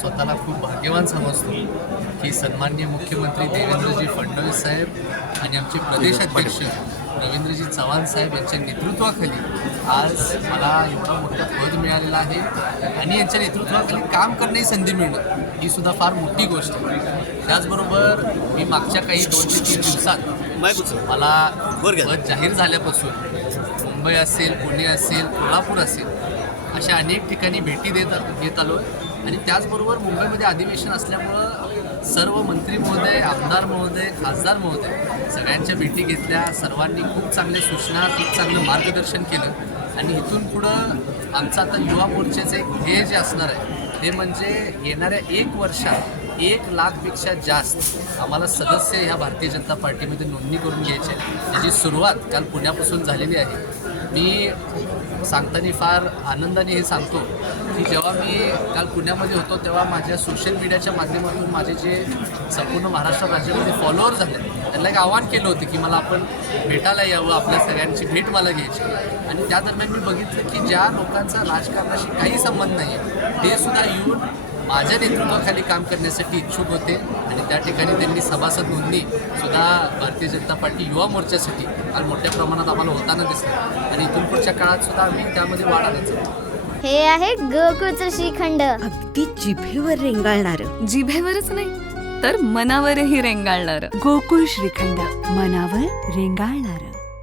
स्वतःला खूप भाग्यवान समजतो की सन्माननीय मुख्यमंत्री देवेंद्रजी फडणवीस साहेब आणि आमचे प्रदेशाध्यक्ष रवींद्रजी चव्हाण साहेब यांच्या नेतृत्वाखाली आज मला एवढं मोठं पद मिळालेलं आहे आणि यांच्या नेतृत्वाखाली काम करण्याची संधी मिळणं ही सुद्धा फार मोठी गोष्ट आहे. त्याचबरोबर मी मागच्या काही 2 ते 3 दिवसात मला पद जाहीर झाल्यापासून मुंबई असेल, पुणे असेल, कोल्हापूर असेल अशा अनेक ठिकाणी भेटी देत आलो आणि त्याचबरोबर मुंबईमध्ये अधिवेशन असल्यामुळं सर्व मंत्री महोदय, आमदार महोदय, खासदार महोदय सगळ्यांच्या भेटी घेतल्या. सर्वांनी खूप चांगल्या सूचना, खूप चांगलं मार्गदर्शन केलं आणि इथून पुढं आमचं आता युवा मोर्चाचं एक ध्येय जे असणार आहे ते म्हणजे येणाऱ्या 1 वर्षात 1 लाखपेक्षा जास्त आम्हाला सदस्य ह्या भारतीय जनता पार्टीमध्ये नोंदणी करून घ्यायची आहे. त्याची सुरुवात काल पुण्यापासून झालेली आहे. मी सांगताना फार आनंदाने हे सांगतो की जेव्हा मी काल पुण्यामध्ये होतो तेव्हा माझ्या सोशल मीडियाच्या माध्यमातून माझे जे संपूर्ण महाराष्ट्र राज्यामध्ये फॉलोअर झाले त्यांना एक आव्हान केलं होतं की मला आपण भेटायला यावं, आपल्या सगळ्यांची भेट मला घ्यायची. आणि त्या दरम्यान मी बघितलं की ज्या लोकांचा राजकारणाशी काही संबंध नाही आहे ते सुद्धा येऊन माझ्या नेतृत्वाखाली काम करण्यासाठी इच्छुक होते आणि त्या ठिकाणी त्यांनी सभासद नोंदणी सुद्धा भारतीय जनता पार्टी युवा मोर्चासाठी काल मोठ्या प्रमाणात आम्हाला होताना दिसलं आणि इथून पुढच्या काळात सुद्धा आम्ही त्यामध्ये वाढ आणायचं. हे आहे गोकुळचं श्रीखंड, अगदी जिभेवर रेंगाळणारं. जिभेवरच नाही तर मनावरही रेंगाळणार. गोकुळ श्रीखंड, मनावर रेंगाळणारं.